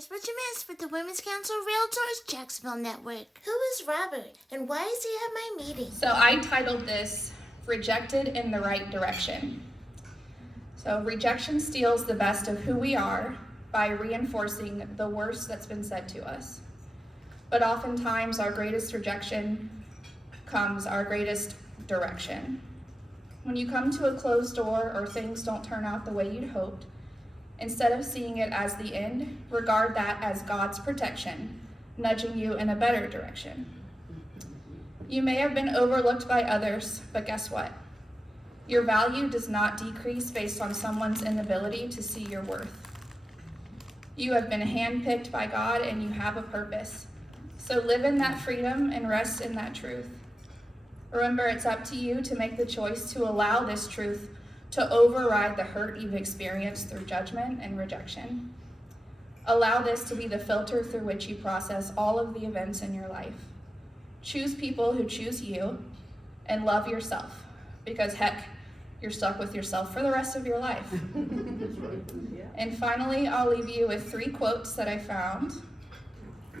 here's what you missed with the Women's Council Realtors Jacksonville Network. Who is Robert, and why is he at my meeting? So I titled this, Rejected in the Right Direction. So rejection steals the best of who we are by reinforcing the worst that's been said to us. But oftentimes our greatest rejection comes our greatest direction. When you come to a closed door or things don't turn out the way you'd hoped, instead of seeing it as the end, regard that as God's protection, nudging you in a better direction. You may have been overlooked by others, but guess what? Your value does not decrease based on someone's inability to see your worth. You have been handpicked by God and you have a purpose. So live in that freedom and rest in that truth. Remember, it's up to you to make the choice to allow this truth to override the hurt you've experienced through judgment and rejection. Allow this to be the filter through which you process all of the events in your life. Choose people who choose you and love yourself, because heck, you're stuck with yourself for the rest of your life. And finally, I'll leave you with 3 quotes that I found.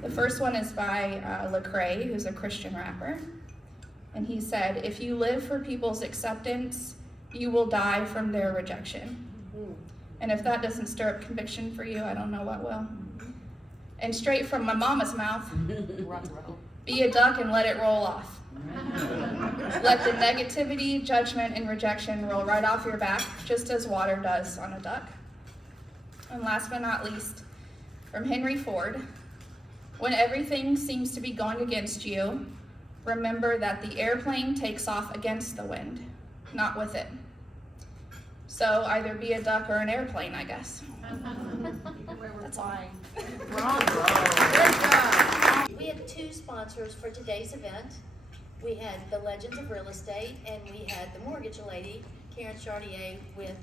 The first one is by Lecrae, who's a Christian rapper. And he said, "If you live for people's acceptance, you will die from their rejection." And if that doesn't stir up conviction for you, I don't know what will. And straight from my mama's mouth, be a duck and let it roll off. Let the negativity, judgment, and rejection roll right off your back, just as water does on a duck. And last but not least, from Henry Ford, when everything seems to be going against you, remember that the airplane takes off against the wind, not with it. So either be a duck or an airplane, I guess. That's fine. We had 2 sponsors for today's event. We had the Legends of Real Estate, and we had the mortgage lady, Karen Chartier, with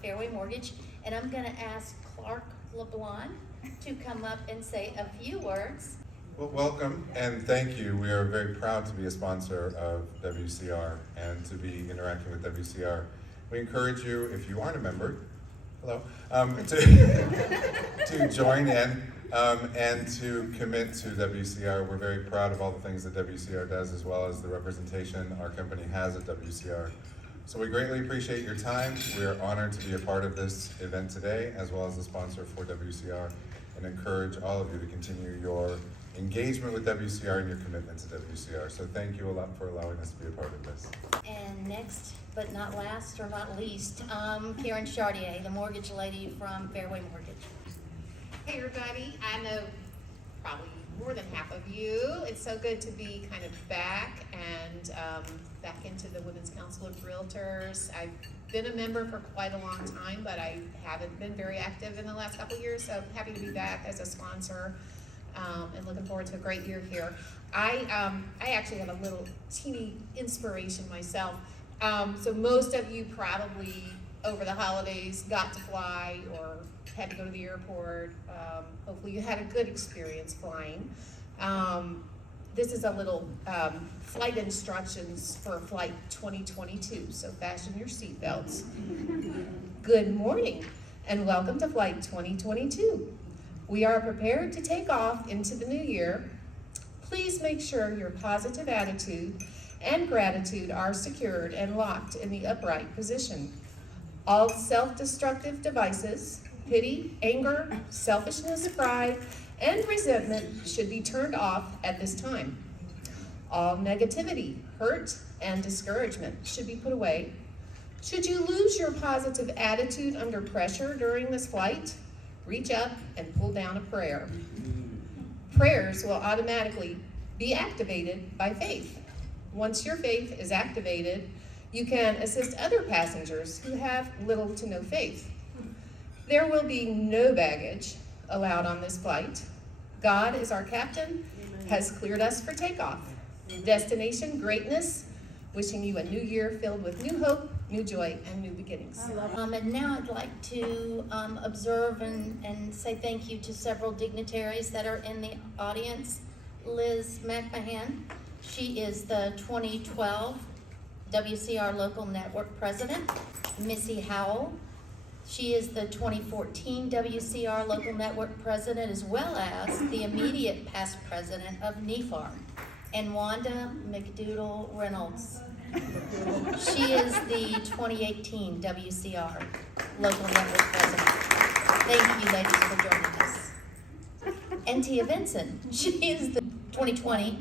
Fairway Mortgage. And I'm going to ask Clark LeBlanc to come up and say a few words. Well, welcome and thank you. We are very proud to be a sponsor of WCR and to be interacting with WCR. We encourage you, if you aren't a member, hello, to join in and to commit to WCR. We're very proud of all the things that WCR does, as well as the representation our company has at WCR. So we greatly appreciate your time. We are honored to be a part of this event today, as well as the sponsor for WCR, and encourage all of you to continue your engagement with WCR and your commitment to WCR. So thank you a lot for allowing us to be a part of this. And next, but not last or not least, Karen Chartier, the mortgage lady from Fairway Mortgage. Hey everybody, I know probably more than half of you. It's so good to be kind of back and back into the Women's Council of Realtors. I've been a member for quite a long time, but I haven't been very active in the last couple of years, so I'm happy to be back as a sponsor. And looking forward to a great year here. I actually have a little teeny inspiration myself. So most of you probably over the holidays got to fly or had to go to the airport. Hopefully you had a good experience flying. This is a little flight instructions for flight 2022, so fasten your seatbelts. Good morning and welcome to flight 2022. We are prepared to take off into the new year. Please make sure your positive attitude and gratitude are secured and locked in the upright position. All self-destructive devices, pity, anger, selfishness, pride, and resentment should be turned off at this time. All negativity, hurt, and discouragement should be put away. Should you lose your positive attitude under pressure during this flight, reach up and pull down a prayer. Prayers will automatically be activated by faith. Once your faith is activated, you can assist other passengers who have little to no faith. There will be no baggage allowed on this flight. God is our captain, has cleared us for takeoff. Destination greatness, wishing you a new year filled with new hope, new joy, and new beginnings. And now I'd like to observe and say thank you to several dignitaries that are in the audience. Liz McMahon, she is the 2012 WCR Local Network President. Missy Howell, She is the 2014 WCR Local Network President, as well as the immediate past president of NEFAR. And Wanda McDoodle Reynolds. She is the 2018 WCR Local Network President. Thank you, ladies, for joining us. And Tia Vinson, she is the 2020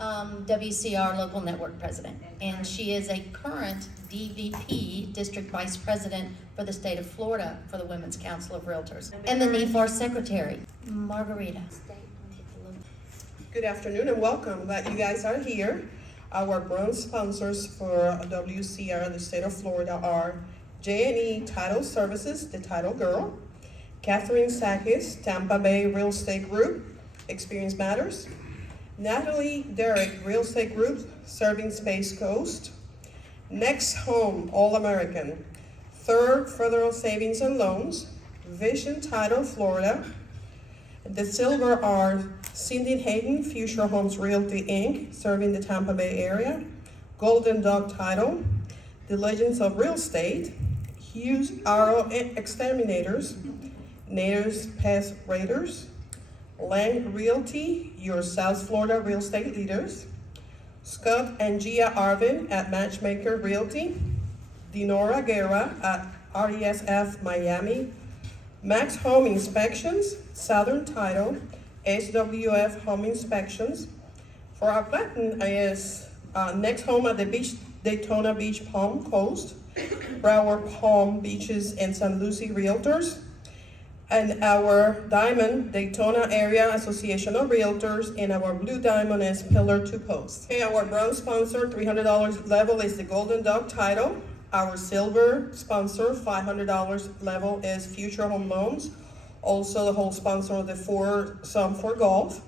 WCR Local Network President, and she is a current DVP, District Vice President for the state of Florida for the Women's Council of Realtors, and the NEFAR Secretary, Margarita. Good afternoon and welcome. Glad you guys are here. Our bronze sponsors for WCR, the state of Florida, are J&E Title Services, the Title Girl, Catherine Sakis, Tampa Bay Real Estate Group, Experience Matters, Natalie Derrick, Real Estate Group, Serving Space Coast, Next Home, All American, Third Federal Savings and Loans, Vision Title Florida. The silver are Cindy Hayden, Future Homes Realty Inc., serving the Tampa Bay area, Golden Dog Title, The Legends of Real Estate, Hughes Arrow Exterminators, Nader's Pest Raiders, Lang Realty, your South Florida real estate leaders, Scott and Gia Arvin at Matchmaker Realty, Dinora Guerra at RESF Miami, Max Home Inspections, Southern Title, SWF Home Inspections. For our platinum is Next Home at the Beach, Daytona Beach Palm Coast, Broward Palm Beaches and San Lucie Realtors, and our diamond, Daytona Area Association of Realtors, and our blue diamond is Pillar to Post. Okay, our bronze sponsor, $300 level, is the Golden Dog Title. Our silver sponsor, $500 level, is Future Home Loans. Also the whole sponsor of the Some for Golf,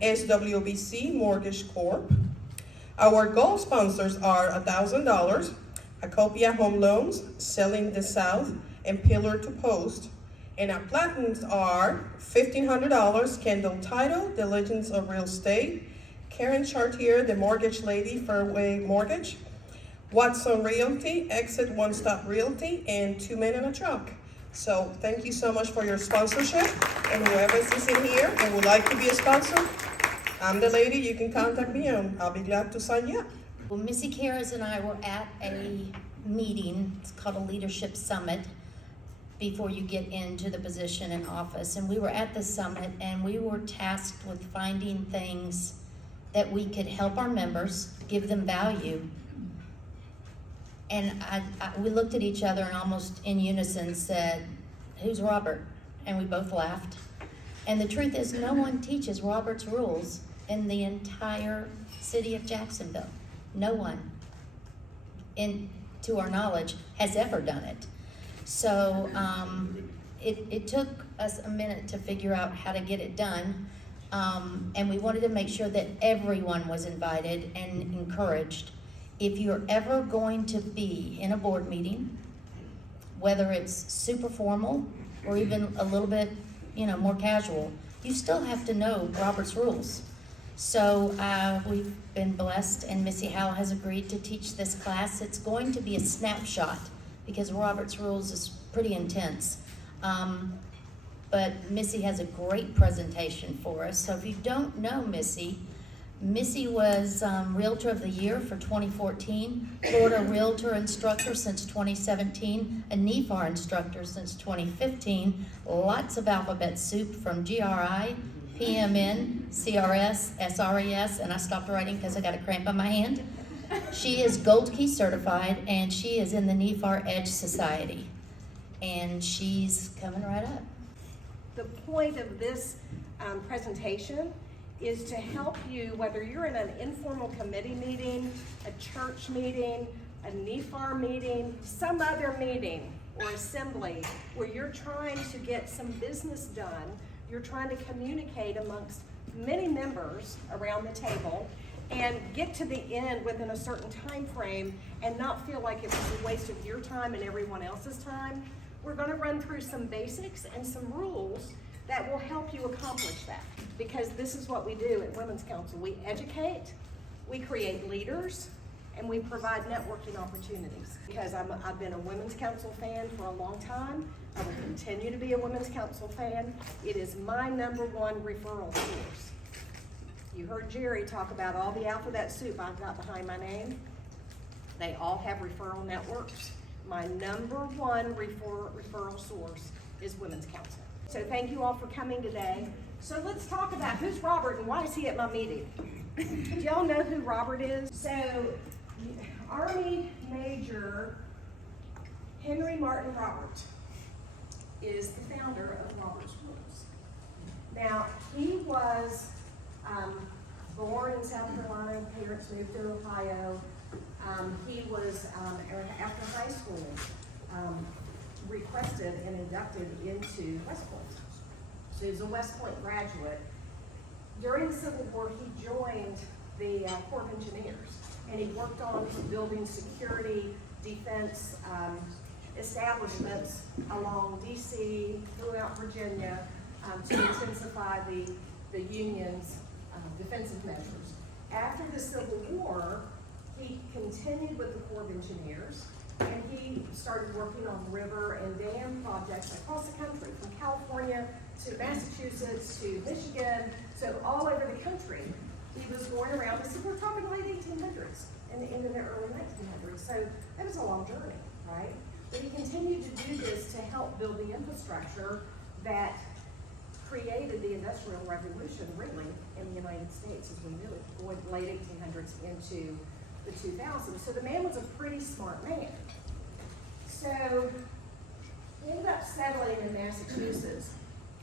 SWBC Mortgage Corp. Our gold sponsors are $1,000, Acopia Home Loans, Selling the South, and Pillar to Post. And our platinums are $1,500, Kendall Title, The Legends of Real Estate, Karen Chartier, the Mortgage Lady, Fairway Mortgage, Watson Realty, Exit One Stop Realty, and 2 Men and a Truck. So thank you so much for your sponsorship, and whoever is in here and would like to be a sponsor, I'm the lady you can contact me on. I'll be glad to sign you up. Well, Missy Karras and I were at a meeting, it's called a Leadership Summit, before you get into the position in office. And we were at the summit and we were tasked with finding things that we could help our members, give them value. And we looked at each other and almost in unison said, "Who's Robert?" And we both laughed. And the truth is, no one teaches Robert's rules in the entire city of Jacksonville. No one, to our knowledge, has ever done it. So it took us a minute to figure out how to get it done. And we wanted to make sure that everyone was invited and encouraged. If you're ever going to be in a board meeting, whether it's super formal or even a little bit, more casual, you still have to know Robert's rules. So we've been blessed, and Missy Howell has agreed to teach this class. It's going to be a snapshot because Robert's rules is pretty intense. But Missy has a great presentation for us. So if you don't know Missy was Realtor of the Year for 2014, Florida Realtor Instructor since 2017, a NEFAR Instructor since 2015, lots of alphabet soup from GRI, PMN, CRS, SRES, and I stopped writing because I got a cramp in my hand. She is Gold Key certified, and she is in the NEFAR Edge Society, and she's coming right up. The point of this presentation is to help you, whether you're in an informal committee meeting, a church meeting, a NEFAR meeting, some other meeting or assembly where you're trying to get some business done, you're trying to communicate amongst many members around the table and get to the end within a certain time frame and not feel like it was a waste of your time and everyone else's time. We're going to run through some basics and some rules that will help you accomplish that, because this is what we do at Women's Council. We educate, we create leaders, and we provide networking opportunities. Because I've been a Women's Council fan for a long time. I will continue to be a Women's Council fan. It is my #1 referral source. You heard Jerry talk about all the alphabet soup I've got behind my name. They all have referral networks. My '1 referral source is Women's Council. So thank you all for coming today. So let's talk about who's Robert and why is he at my meeting? Do y'all know who Robert is? So Army Major Henry Martin Robert is the founder of Robert's Rules. Now, he was born in South Carolina, parents moved to Ohio. He was, after high school, requested and inducted into West Point. So he was a West Point graduate. During the Civil War, he joined the Corps of Engineers, and he worked on building security, defense establishments along DC, throughout Virginia, to intensify the Union's defensive measures. After the Civil War, he continued with the Corps of Engineers, and he started working on river and dam projects across the country, from California to Massachusetts to Michigan, so all over the country. He was going around, so we're talking late 1800s and into the early 1900s, so that was a long journey, right? But he continued to do this to help build the infrastructure that created the Industrial Revolution, really, in the United States as we knew it, going late 1800s into the 2000s. So the man was a pretty smart man. So he ended up settling in Massachusetts,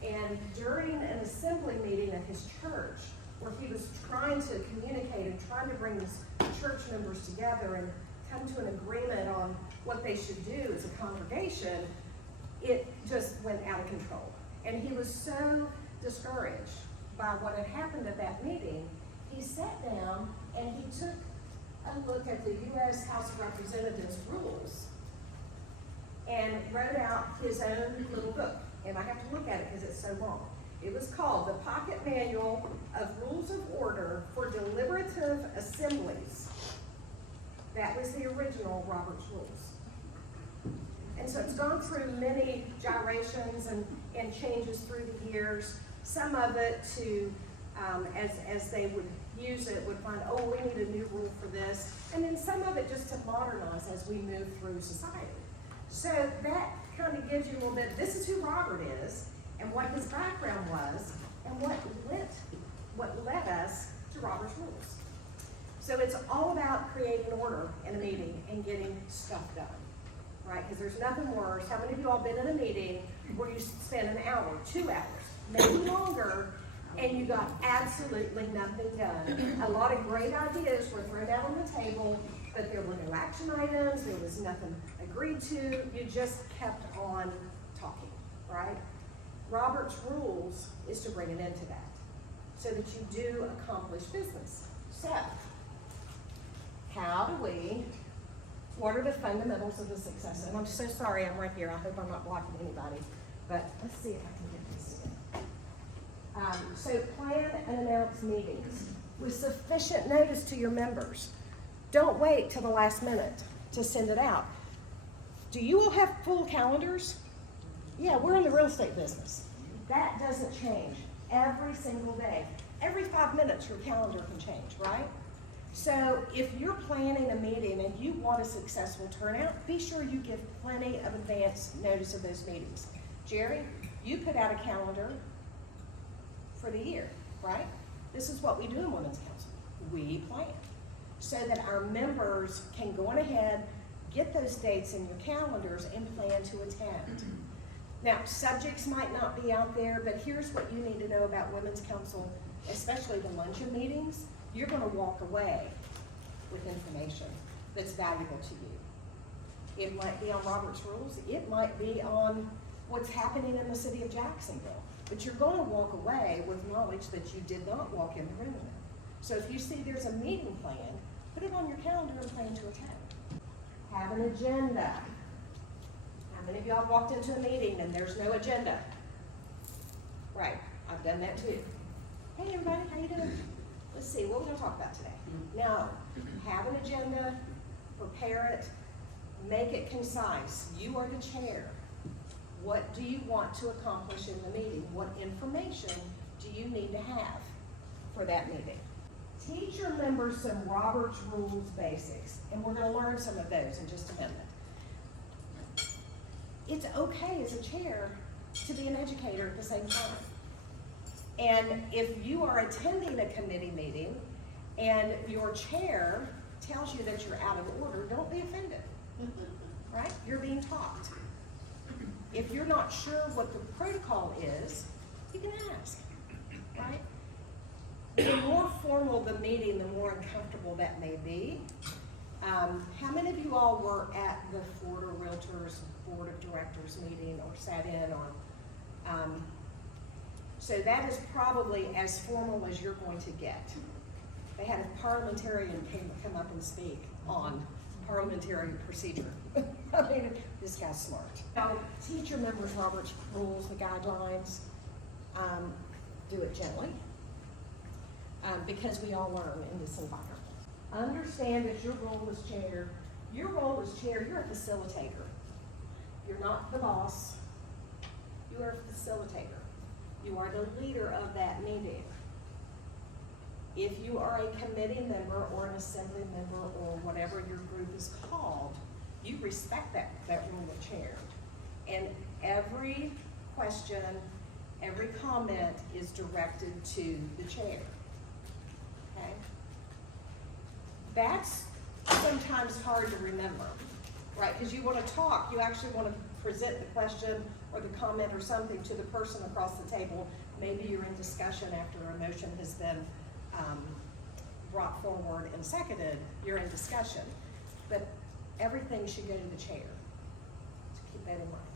and during an assembly meeting at his church, where he was trying to communicate and trying to bring his church members together and come to an agreement on what they should do as a congregation, it just went out of control. And he was so discouraged by what had happened at that meeting, he sat down and he took a look at the U.S. House of Representatives rules and wrote out his own little book. And I have to look at it because it's so long. It was called The Pocket Manual of Rules of Order for Deliberative Assemblies. That was the original Robert's Rules. And so it's gone through many gyrations and changes through the years. Some of it to, as they would use it, would find, oh, we need a new rule for this. And then some of it just to modernize as we move through society. So that kind of gives you a little bit, this is who Robert is, and what his background was, and what led us to Robert's Rules. So it's all about creating order in a meeting and getting stuff done, right? Because there's nothing worse. How many of you all been in a meeting where you spend an hour, 2 hours, maybe longer, and you got absolutely nothing done? A lot of great ideas were thrown out on the table, but there were no action items, there was nothing agreed to, you just kept on talking, right? Robert's Rules is to bring an end to that, so that you do accomplish business. So, how do we, what are the fundamentals of the success? And I'm so sorry, I'm right here, I hope I'm not blocking anybody, but let's see if I can get this in. So plan and announce meetings with sufficient notice to your members. Don't wait till the last minute to send it out. Do you all have full calendars? Yeah, we're in the real estate business. That doesn't change every single day. Every 5 minutes your calendar can change, right? So if you're planning a meeting and you want a successful turnout, be sure you give plenty of advance notice of those meetings. Jerry, you put out a calendar for the year, right? This is what we do in Women's Council. We plan so that our members can go on ahead, get those dates in your calendars, and plan to attend. Now, subjects might not be out there, but here's what you need to know about Women's Council, especially the luncheon meetings. You're going to walk away with information that's valuable to you. It might be on Robert's Rules. It might be on what's happening in the city of Jacksonville. But you're going to walk away with knowledge that you did not walk in the room with. So if you see there's a meeting plan, put it on your calendar and plan to attend. Have an agenda. How many of y'all walked into a meeting and there's no agenda? Right, I've done that too. Hey everybody, how you doing? let's see, what we're gonna talk about today. No, have an agenda, prepare it, make it concise. You are the chair. What do you want to accomplish in the meeting? What information do you need to have for that meeting? Teach your members some Robert's Rules basics, and we're gonna learn some of those in just a minute. It's okay as a chair to be an educator at the same time. And if you are attending a committee meeting and your chair tells you that you're out of order, don't be offended, right? You're being taught. If you're not sure what the protocol is, you can ask, right? The more formal the meeting, the more uncomfortable that may be. How many of you all were at the Florida Realtors Board of Directors meeting or sat in or, so that is probably as formal as you're going to get. They had a parliamentarian come up and speak on parliamentary procedure. I mean, this guy's smart. Now, teach your members Robert's Rules, the guidelines. Do it gently, because we all learn in this environment. Understand that your role as chair, you're a facilitator. You're not the boss. You are a facilitator. You are the leader of that meeting. If you are a committee member or an assembly member or whatever your group is called, you respect that role of chair. And every question, every comment is directed to the chair. Okay? That's sometimes hard to remember, right? Because you want to talk, you actually want to present the question or the comment or something to the person across the table. Maybe you're in discussion after a motion has been brought forward and seconded, you're in discussion. But everything should go to the chair. So keep that in mind.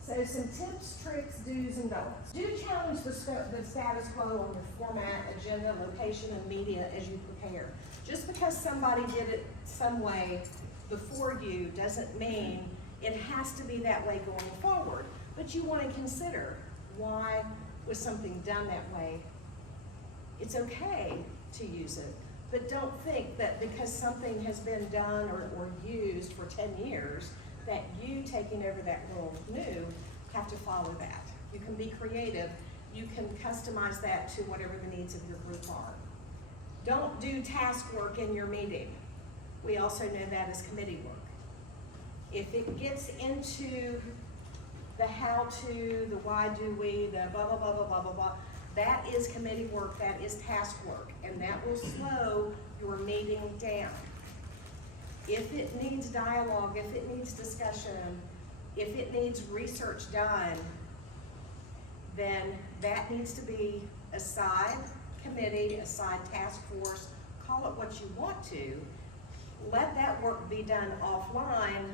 So some tips, tricks, do's, and don'ts. Do challenge the status quo on your format, agenda, location, and media as you prepare. Just because somebody did it some way before you doesn't mean it has to be that way going forward. But you want to consider, why was something done that way? It's okay to use it, but don't think that because something has been done or used for 10 years, that you taking over that role new have to follow that. You can be creative. You can customize that to whatever the needs of your group are. Don't do task work in your meeting. We also know that as committee work. If it gets into the how-to, the why do we, the blah, blah, blah, blah, blah, blah, blah, that is committee work, that is task work, and that will slow your meeting down. If it needs dialogue, if it needs discussion, if it needs research done, then that needs to be a side committee, a side task force, call it what you want to. Let that work be done offline,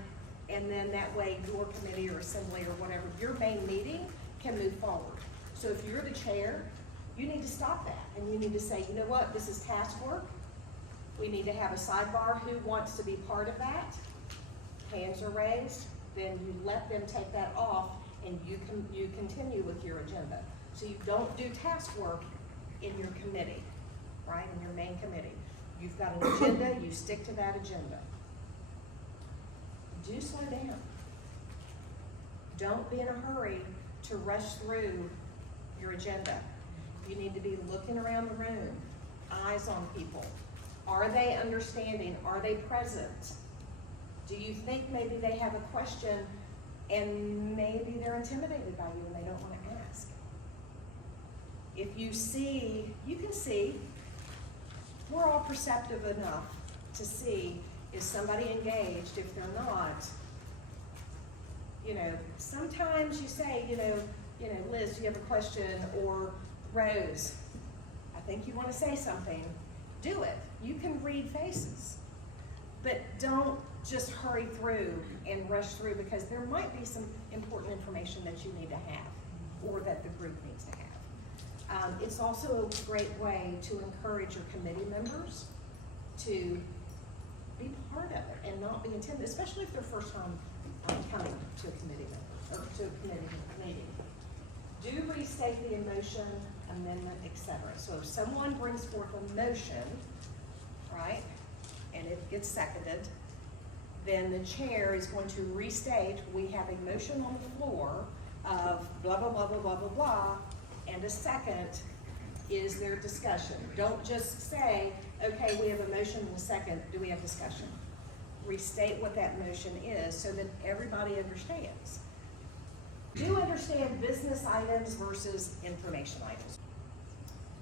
and then that way your committee or assembly or whatever, your main meeting can move forward. So if you're the chair, you need to stop that, and you need to say, you know what, this is task work. We need to have a sidebar. Who wants to be part of that? Hands are raised. Then you let them take that off, and you continue with your agenda. So you don't do task work in your committee, right? In your main committee. You've got an agenda, you stick to that agenda. Do slow down. Don't be in a hurry to rush through your agenda. You need to be looking around the room, eyes on people. Are they understanding? Are they present? Do you think maybe they have a question and maybe they're intimidated by you and they don't want to ask? If you see, you can see, we're all perceptive enough to see, is somebody engaged? If they're not, sometimes you say, Liz, do you have a question? Or Rose, I think you want to say something. Do it. You can read faces, but don't just hurry through and rush through, because there might be some important information that you need to have or that the group needs to have. It's also a great way to encourage your committee members to be part of it and not be intimidated, especially if they're first time coming to a committee member or to a committee meeting. Do restate the emotion amendment, etc. So if someone brings forth a motion, right, and it gets seconded, then the chair is going to restate, we have a motion on the floor of blah, blah, blah, blah, blah, blah, blah, and a second. Is there discussion? Don't just say, okay, we have a motion and a second, do we have discussion? Restate what that motion is so that everybody understands. Do understand business items versus information items.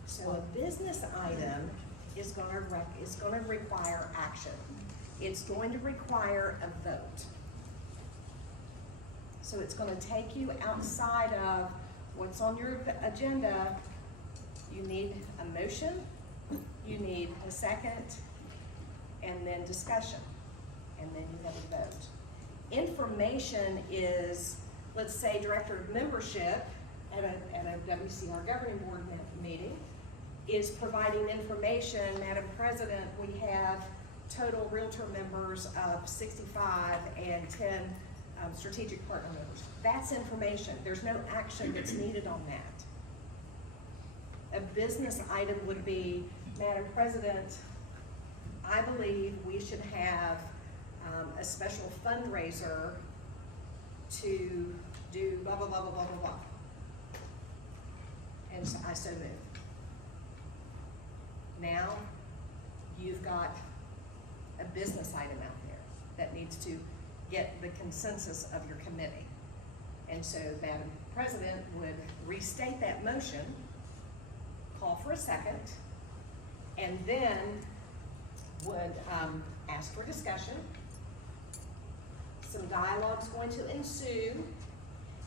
So a business item is gonna require action. It's going to require a vote. So it's gonna take you outside of what's on your agenda. You need a motion, you need a second, and then discussion, and then you have a vote. Information is, let's say, director of membership at a WCR governing board meeting is providing information. Madam President, we have total realtor members of 65 and 10 strategic partner members. That's information. There's no action that's needed on that. A business item would be, Madam President, I believe we should have a special fundraiser to do blah, blah, blah, blah, blah, blah, blah. And so I so move. Now, you've got a business item out there that needs to get the consensus of your committee. And so Madam President would restate that motion, call for a second, and then would ask for discussion. Some dialogue's going to ensue.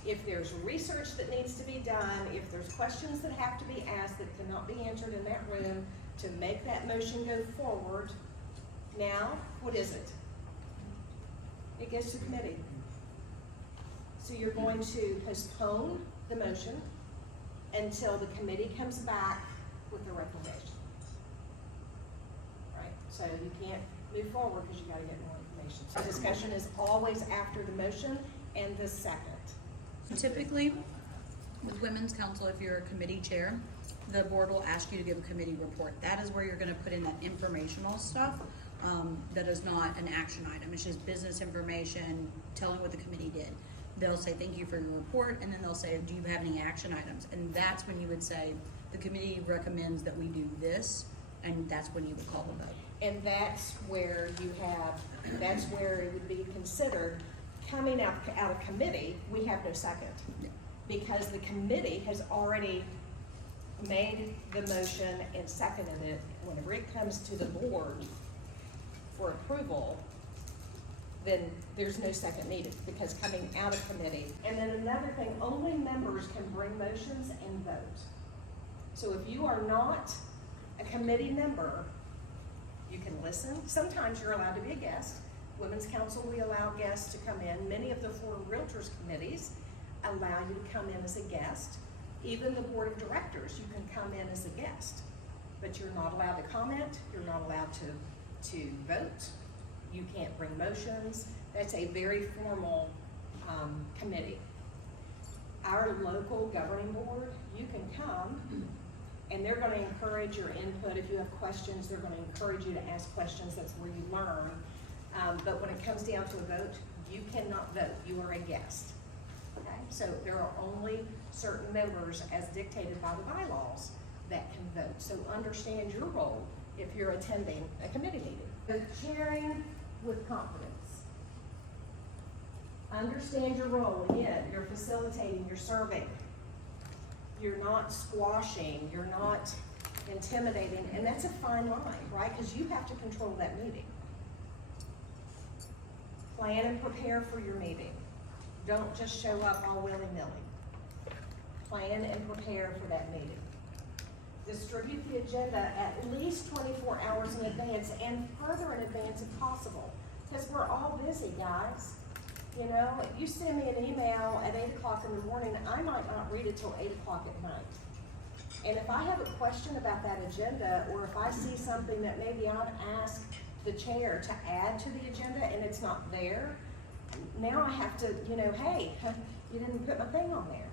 If there's research that needs to be done, if there's questions that have to be asked that cannot be answered in that room to make that motion go forward, now, what is it? It goes to committee. So you're going to postpone the motion until the committee comes back with the recommendation. Right? So you can't move forward because you gotta get more information. So discussion is always after the motion and the second. Typically, with Women's Council, if you're a committee chair, the board will ask you to give a committee report. That is where you're gonna put in that informational stuff. That is not an action item. It's just business information, telling what the committee did. They'll say, thank you for your report, and then they'll say, do you have any action items? And that's when you would say, the committee recommends that we do this, and that's when you would call the vote. And that's where that's where it would be considered, coming out of committee, we have no second. Because the committee has already made the motion and seconded it. Whenever it comes to the board for approval, then there's no second needed, because coming out of committee. And then another thing, only members can bring motions and vote. So if you are not a committee member, you can listen. Sometimes you're allowed to be a guest. Women's Council, we allow guests to come in. Many of the Florida Realtors committees allow you to come in as a guest. Even the board of directors, you can come in as a guest. But you're not allowed to comment, you're not allowed to vote. You can't bring motions. That's a very formal committee. Our local governing board, you can come and they're gonna encourage your input. If you have questions, they're gonna encourage you to ask questions. That's where you learn. But when it comes down to a vote, you cannot vote. You are a guest. Okay? So there are only certain members, as dictated by the bylaws, that can vote. So understand your role if you're attending a committee meeting. Chairing with confidence. Understand your role. Again, you're facilitating, you're serving. You're not squashing, you're not intimidating, and that's a fine line, right? Because you have to control that meeting. Plan and prepare for your meeting. Don't just show up all willy-nilly. Plan and prepare for that meeting. Distribute the agenda at least 24 hours in advance and further in advance if possible. Because we're all busy, guys. You know, if you send me an email at 8 o'clock in the morning, I might not read it till 8 o'clock at night. And if I have a question about that agenda, or if I see something that maybe I've asked the chair to add to the agenda and it's not there, now I have to, hey, you didn't put my thing on there.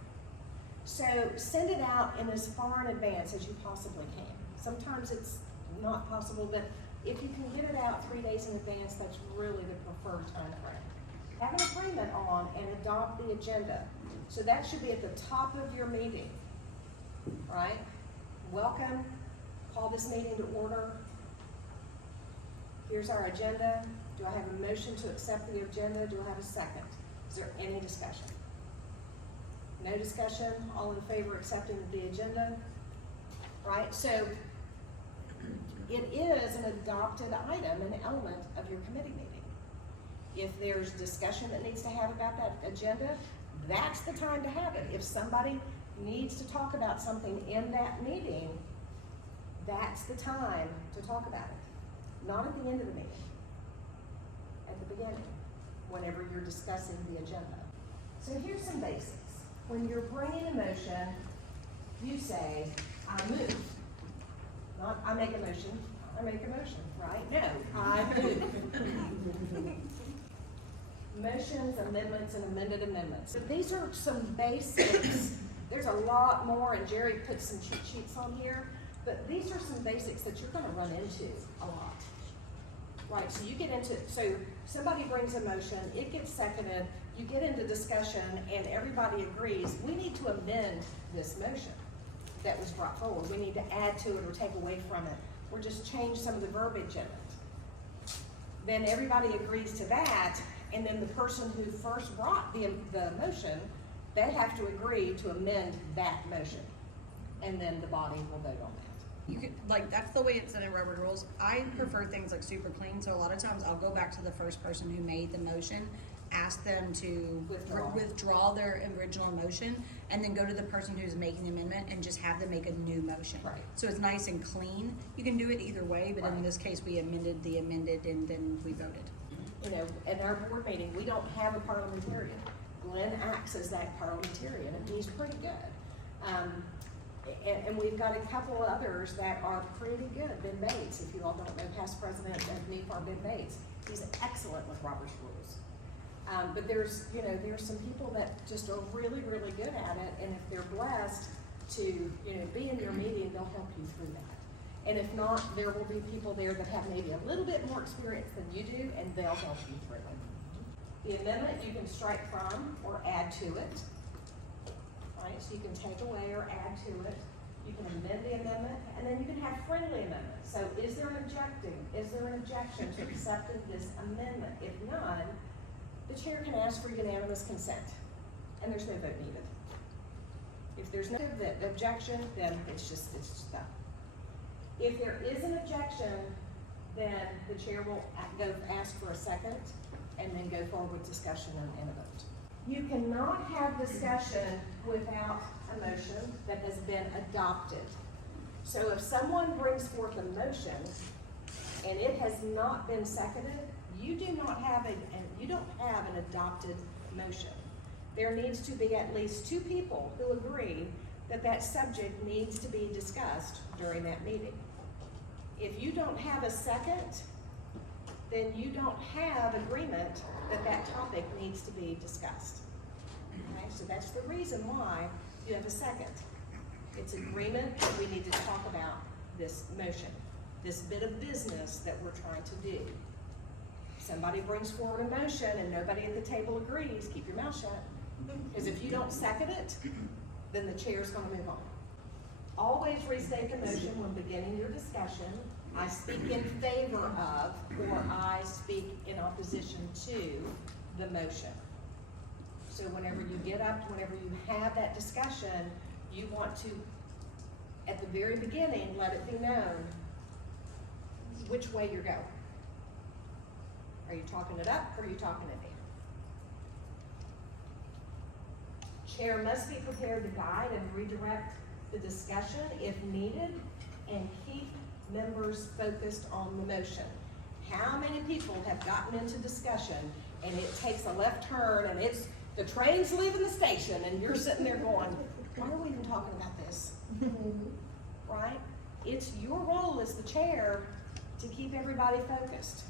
So send it out in as far in advance as you possibly can. Sometimes it's not possible, but if you can get it out 3 days in advance, that's really the preferred time frame. Have an agreement on and adopt the agenda. So that should be at the top of your meeting, right? Welcome, call this meeting to order. Here's our agenda. Do I have a motion to accept the agenda? Do I have a second? Is there any discussion? No discussion? All in favor of accepting the agenda? Right, so it is an adopted item, an element of your committee meeting. If there's discussion that needs to have about that agenda, that's the time to have it. If somebody needs to talk about something in that meeting, that's the time to talk about it. Not at the end of the meeting, at the beginning, whenever you're discussing the agenda. So here's some basics. When you're bringing a motion, you say, I move. Not, I make a motion, right? No, I move. Motions, amendments, and amended amendments. So these are some basics. There's a lot more, and Jerry put some cheat sheets on here, but these are some basics that you're gonna run into a lot. Right, so you get into, so somebody brings a motion, it gets seconded, you get into discussion, and everybody agrees, we need to amend this motion that was brought forward. We need to add to it or take away from it, or just change some of the verbiage in it. Then everybody agrees to that, and then the person who first brought the motion, they have to agree to amend that motion. And then the body will vote on that. You could, like, that's the way it's done in Robert rules. I prefer things like super clean, so a lot of times I'll go back to the first person who made the motion, ask them to withdraw their original motion, and then go to the person who's making the amendment and just have them make a new motion. Right. So it's nice and clean. You can do it either way, but in this case, we amended the amended and then we voted. You know, at our board meeting, we don't have a parliamentarian. Glenn acts as that parliamentarian, and he's pretty good. And we've got a couple others that are pretty good. Ben Bates, if you all don't know, past president of NEFAR, Ben Bates, he's excellent with Robert's rules. But there's some people that just are really, really good at it, and if they're blessed to, be in your meeting, they'll help you through that. And if not, there will be people there that have maybe a little bit more experience than you do, and they'll help you through it. The amendment you can strike from or add to it. Right, so you can take away or add to it. You can amend the amendment, and then you can have friendly amendments. So is there an objection to accepting this amendment? If none, the chair can ask for unanimous consent, and there's no vote needed. If there's no objection, then it's just done. If there is an objection, then the chair will go ask for a second, and then go forward with discussion and a vote. You cannot have discussion without a motion that has been adopted. So if someone brings forth a motion and it has not been seconded, you don't have an adopted motion. There needs to be at least 2 people who agree that that subject needs to be discussed during that meeting. If you don't have a second, then you don't have agreement that that topic needs to be discussed. Okay, so that's the reason why you have a second. It's agreement that we need to talk about this motion, this bit of business that we're trying to do. Somebody brings forward a motion and nobody at the table agrees, keep your mouth shut. Because if you don't second it, then the chair's gonna move on. Always restate the motion when beginning your discussion. I speak in favor of, or I speak in opposition to the motion. So whenever you get up, whenever you have that discussion, you want to, at the very beginning, let it be known which way you're going. Are you talking it up or are you talking it down? Chair must be prepared to guide and redirect the discussion if needed and keep members focused on the motion. How many people have gotten into discussion and it takes a left turn and the train's leaving the station and you're sitting there going, why are we even talking about this? Right? It's your role as the chair to keep everybody focused.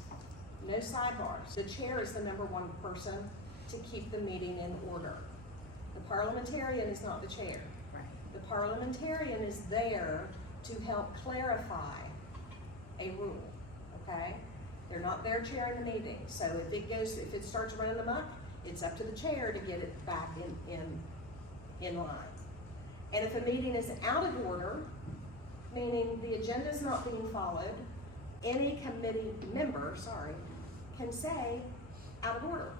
No sidebars. The chair is the #1 person to keep the meeting in order. The parliamentarian is not the chair. parliamentarian is there to help clarify a rule, okay? They're not there chairing the meeting, so if it starts running amok, it's up to the chair to get it back in line. And if a meeting is out of order, meaning the agenda is not being followed, any committee member, can say, out of order.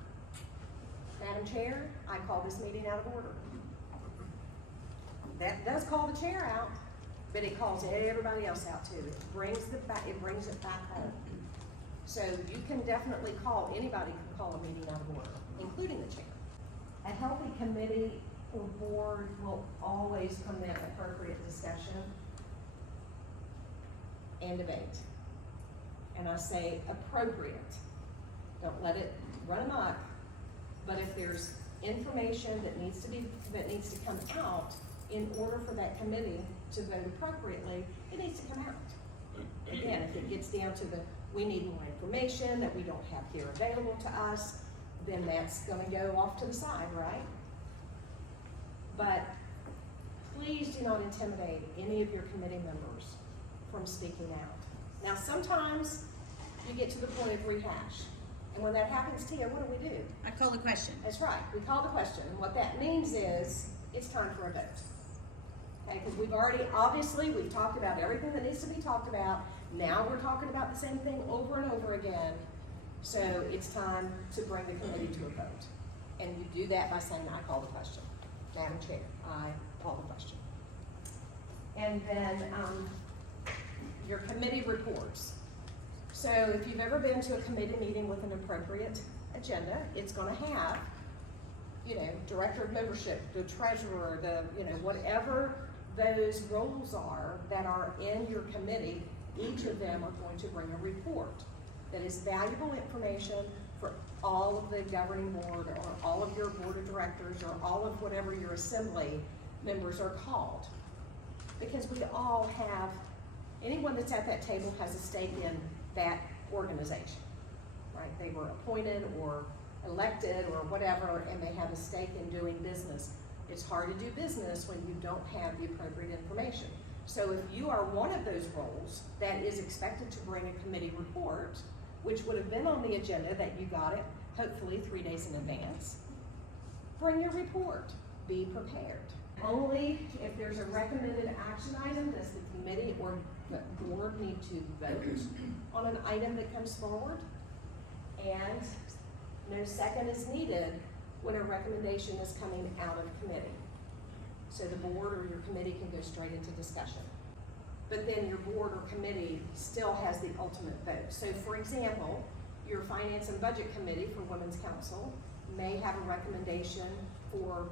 Madam Chair, I call this meeting out of order. That does call the chair out, but it calls everybody else out too. It brings it back home. So you can definitely anybody can call a meeting out of order, including the chair. A healthy committee or board will always permit appropriate discussion and debate. And I say appropriate. Don't let it run amok. But if there's information that needs to come out in order for that committee to vote appropriately, it needs to come out. Again, if it gets down to we need more information that we don't have here available to us, then that's gonna go off to the side, right? But please do not intimidate any of your committee members from speaking out. Now, sometimes you get to the point of rehash. And when that happens, Tia, what do? I call the question. That's right, we call the question. And what that means is, it's time for a vote. Okay, because we've talked about everything that needs to be talked about. Now we're talking about the same thing over and over again. So it's time to bring the committee to a vote. And you do that by saying, I call the question. Madam Chair, I call the question. And then your committee reports. So if you've ever been to a committee meeting with an appropriate agenda, it's gonna have, director of membership, the treasurer, whatever those roles are that are in your committee, each of them are going to bring a report that is valuable information for all of the governing board or all of your board of directors or all of whatever your assembly members are called. Because we all have, anyone that's at that table has a stake in that organization, right? They were appointed or elected or whatever, and they have a stake in doing business. It's hard to do business when you don't have the appropriate information. So if you are one of those roles that is expected to bring a committee report, which would have been on the agenda that you got it, hopefully 3 days in advance, bring your report, be prepared. Only if there's a recommended action item does the committee or the board need to vote on an item that comes forward, and no second is needed when a recommendation is coming out of committee. So the board or your committee can go straight into discussion. But then your board or committee still has the ultimate vote. So for example, your finance and budget committee for Women's Council may have a recommendation for,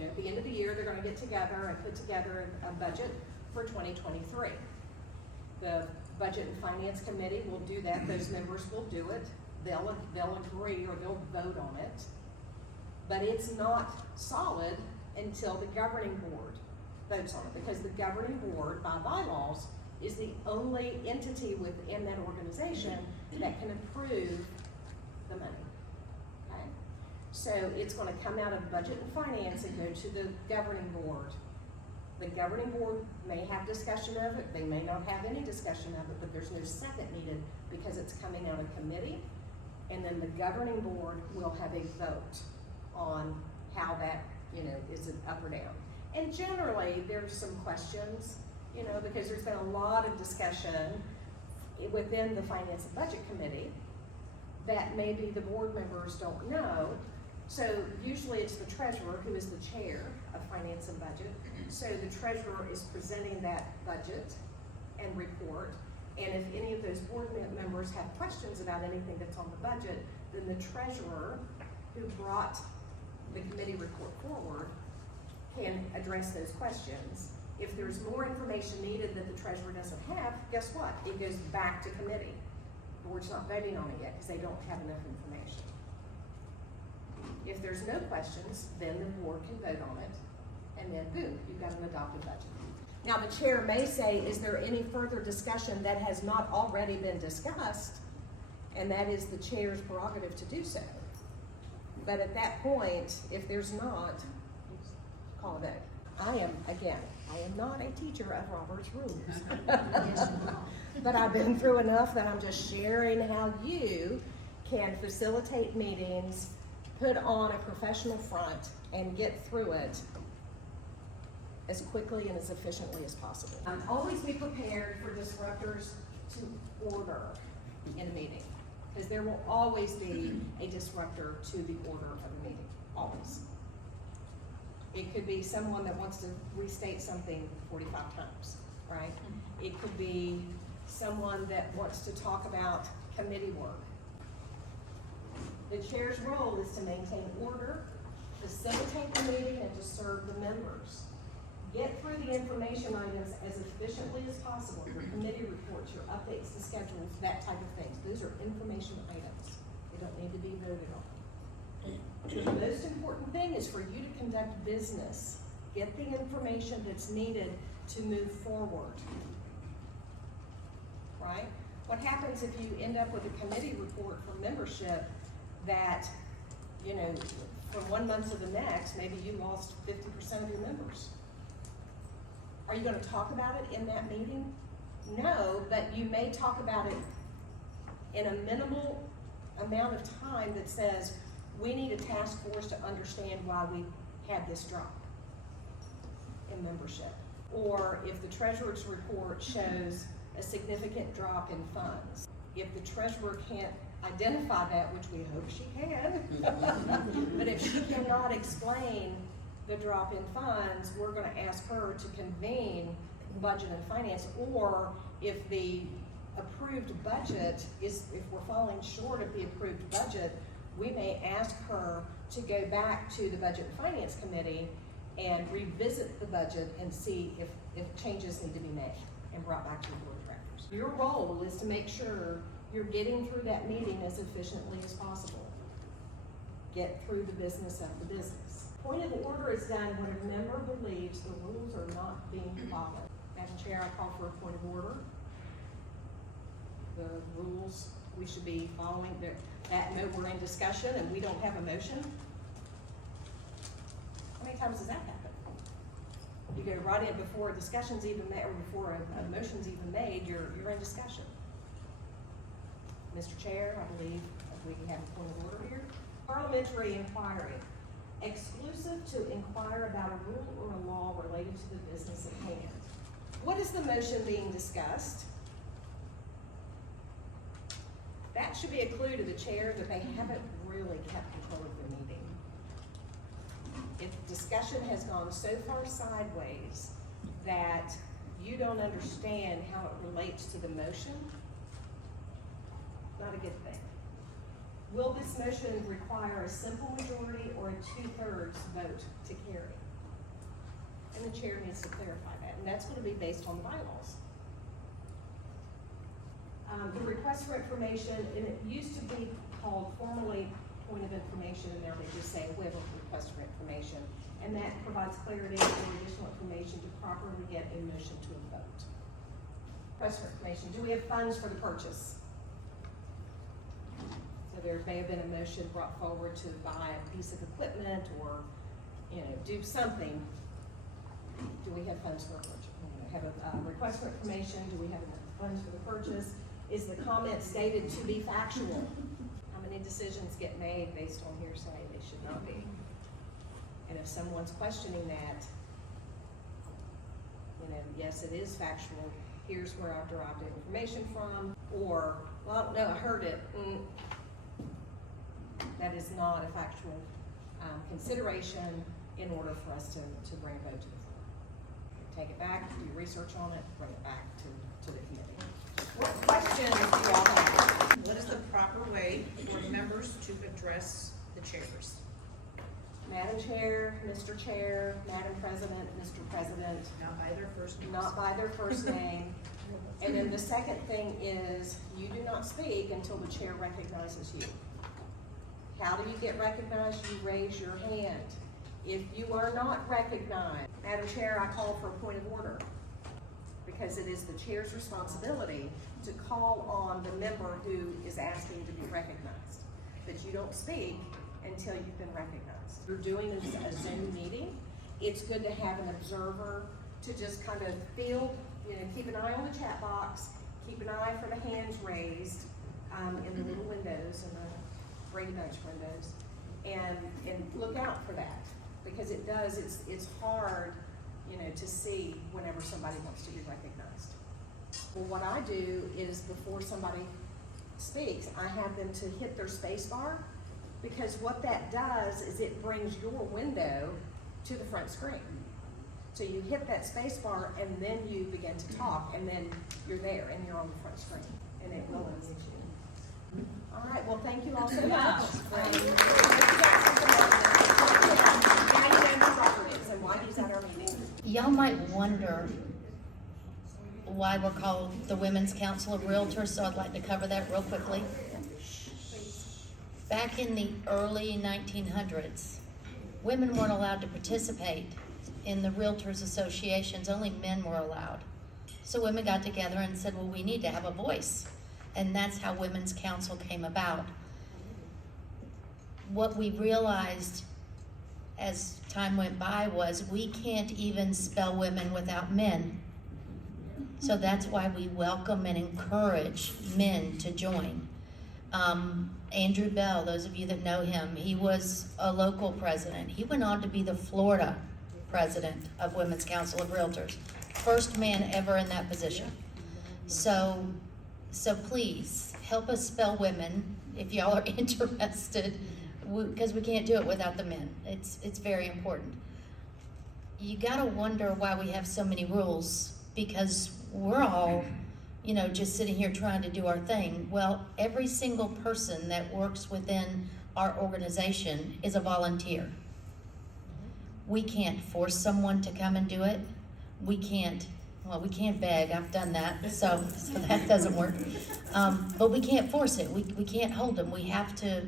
at the end of the year, they're gonna get together and put together a budget for 2023. The budget and finance committee will do that. Those members will do it. They'll agree or they'll vote on it. But it's not solid until the governing board votes on it, because the governing board, by bylaws, is the only entity within that organization that can approve the money, okay? So it's gonna come out of budget and finance and go to the governing board. The governing board may have discussion of it, they may not have any discussion of it, but there's no second needed because it's coming out of committee. And then the governing board will have a vote on how that, is it up or down. And generally, there's some questions, because there's been a lot of discussion within the Finance and Budget Committee that maybe the board members don't know. So usually it's the treasurer who is the chair of Finance and Budget. So the treasurer is presenting that budget and report. And if any of those board members have questions about anything that's on the budget, then the treasurer who brought the committee report forward can address those questions. If there's more information needed that the treasurer doesn't have, guess what? It goes back to committee. The board's not voting on it yet because they don't have enough information. If there's no questions, then the board can vote on it, and then boom, you've got an adopted budget. Now the chair may say, is there any further discussion that has not already been discussed? And that is the chair's prerogative to do so. But at that point, if there's not, call a vote. I am not a teacher of Robert's rules. But I've been through enough that I'm just sharing how you can facilitate meetings, put on a professional front, and get through it as quickly and as efficiently as possible. Always be prepared for disruptors to order in a meeting, because there will always be a disruptor to the order of a meeting, always. It could be someone that wants to restate something 45 times, right? It could be someone that wants to talk about committee work. The chair's role is to maintain order, facilitate the meeting, and to serve the members. Get through the information items as efficiently as possible, your committee reports, your updates and schedules, that type of things. Those are information items. They don't need to be voted on. The most important thing is for you to conduct business. Get the information that's needed to move forward. Right? What happens if you end up with a committee report for membership that, you know, from 1 month to the next, maybe you lost 50% of your members? Are you going to talk about it in that meeting? No, but you may talk about it in a minimal amount of time that says, we need a task force to understand why we had this drop in membership. Or if the treasurer's report shows a significant drop in funds, if the treasurer can't identify that, which we hope she can, but if she cannot explain the drop in funds, we're going to ask her to convene budget and finance. Or if the approved budget is, if we're falling short of the approved budget, we may ask her to go back to the Budget and Finance Committee and revisit the budget and see if changes need to be made and brought back to the board of directors. Your role is to make sure you're getting through that meeting as efficiently as possible. Get through the business of the business. Point of order is done when a member believes the rules are not being followed. Madam Chair, I call for a point of order. The rules we should be following, we're in discussion and we don't have a motion. How many times does that happen? You go right in before a discussion's even made, or before a motion's even made, you're in discussion. Mr. Chair, I believe we have a point of order here. Parliamentary inquiry. Exclusive to inquire about a rule or a law related to the business at hand. What is the motion being discussed? That should be a clue to the chair that they haven't really kept control of the meeting. If discussion has gone so far sideways that you don't understand how it relates to the motion, not a good thing. Will this motion require a simple majority or a 2/3 vote to carry? And the chair needs to clarify that, and that's going to be based on the bylaws. The request for information, and it used to be called formally point of information, and now they just say we have a request for information, and that provides clarity and additional information to properly get a motion to a vote. Request for information, do we have funds for the purchase? So there may have been a motion brought forward to buy a piece of equipment or, you know, do something. Do we have funds for a purchase? Have a request for information, do we have enough funds for the purchase? Is the comment stated to be factual? How many decisions get made based on hearsay? They should not be. And if someone's questioning that, you know, yes, it is factual. Here's where I derived the information from. Or, well, no, I heard it. That is not a factual consideration in order for us to bring a vote to the floor. Take it back, do your research on it, bring it back to the committee. What questions do you all have? What is the proper way for members to address the chairs? Madam Chair, Mr. Chair, Madam President, Mr. President. Not by their first names. Not by their first name. And then the second thing is, you do not speak until the chair recognizes you. How do you get recognized? You raise your hand. If you are not recognized, Madam Chair, I call for a point of order, because it is the chair's responsibility to call on the member who is asking to be recognized. But you don't speak until you've been recognized. You're doing a Zoom meeting. it's good to have an observer to just kind of feel, keep an eye on the chat box, keep an eye for the hands raised in the little windows and the Brady Bunch windows, and look out for that, because it's hard, to see whenever somebody wants to be recognized. Well, what I do is before somebody speaks, I have them to hit their space bar, because what that does is it brings your window to the front screen. So you hit that space bar and then you begin to talk, and then you're there and you're on the front screen, and it will unmute you. All right, well, thank you all so much. And why he's at our meeting. Y'all might wonder why we're called the Women's Council of Realtors, so I'd like to cover that real quickly. Back in the early 1900s, women weren't allowed to participate in the Realtors Associations, only men were allowed. So women got together and said, well, we need to have a voice. And that's how Women's Council came about. What we realized as time went by was we can't even spell women without men. So that's why we welcome and encourage men to join. Andrew Bell, those of you that know him, he was a local president. He went on to be the Florida president of Women's Council of Realtors. First man ever in that position. So please, help us spell women if y'all are interested, because we can't do it without the men. It's very important. You gotta wonder why we have so many rules, because we're all, just sitting here trying to do our thing. Well, every single person that works within our organization is a volunteer. We can't force someone to come and do it. We can't beg. I've done that, so that doesn't work. But we can't force it. We can't hold them. We have to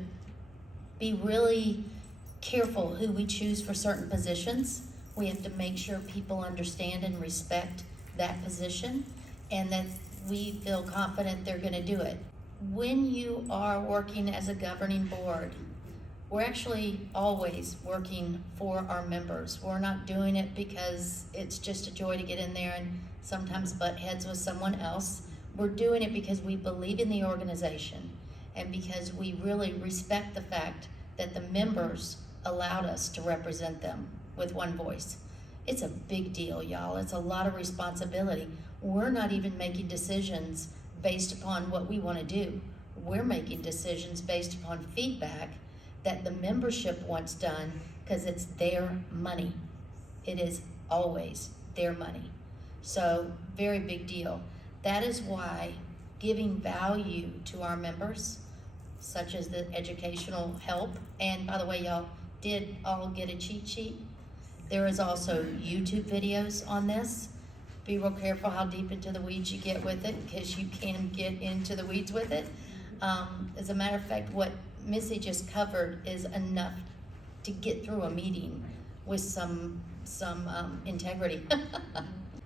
be really careful who we choose for certain positions. We have to make sure people understand and respect that position, and that we feel confident they're gonna do it. When you are working as a governing board, we're actually always working for our members. We're not doing it because it's just a joy to get in there and sometimes butt heads with someone else. We're doing it because we believe in the organization, and because we really respect the fact that the members allowed us to represent them with one voice. It's a big deal, y'all. It's a lot of responsibility. We're not even making decisions based upon what we want to do. We're making decisions based upon feedback that the membership wants done, because it's their money. It is always their money. So, very big deal. That is why giving value to our members, such as the educational help, and by the way, y'all did all get a cheat sheet. There is also YouTube videos on this. Be real careful how deep into the weeds you get with it, because you can get into the weeds with it. As a matter of fact, what Missy just covered is enough to get through a meeting with some integrity.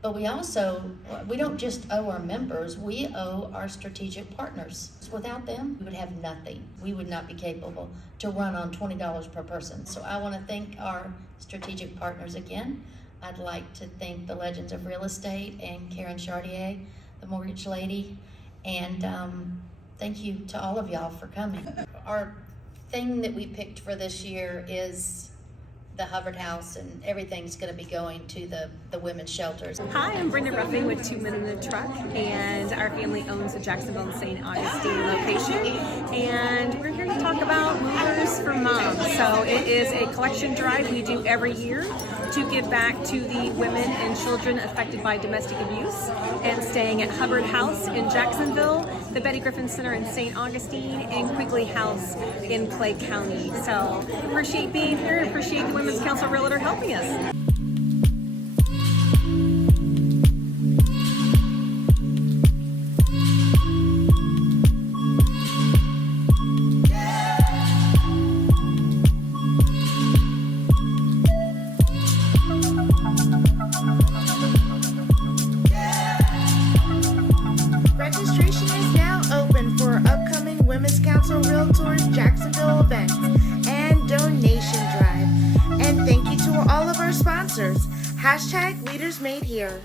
But we don't just owe our members, we owe our strategic partners. Without them, we would have nothing. We would not be capable to run on $20 per person. So I want to thank our strategic partners again. I'd like to thank the Legends of Real Estate and Karen Chartier, the mortgage lady, and thank you to all of y'all for coming. Our thing that we picked for this year is the Hubbard House, and everything's going to be going to the women's shelters. Hi, I'm Brenda Ruffing with 2 Men in the Truck, and our family owns the Jacksonville and St. Augustine location, and we're here to talk about Movers for Moms. So it is a collection drive we do every year to give back to the women and children affected by domestic abuse, and staying at Hubbard House in Jacksonville, the Betty Griffin Center in St. Augustine, and Quigley House in Clay County. So appreciate being here, appreciate the Women's Council Realtor helping us. Registration is now open for upcoming Women's Council Realtors Jacksonville events and donation drive. And thank you to all of our sponsors Hashtag Leaders Made Here.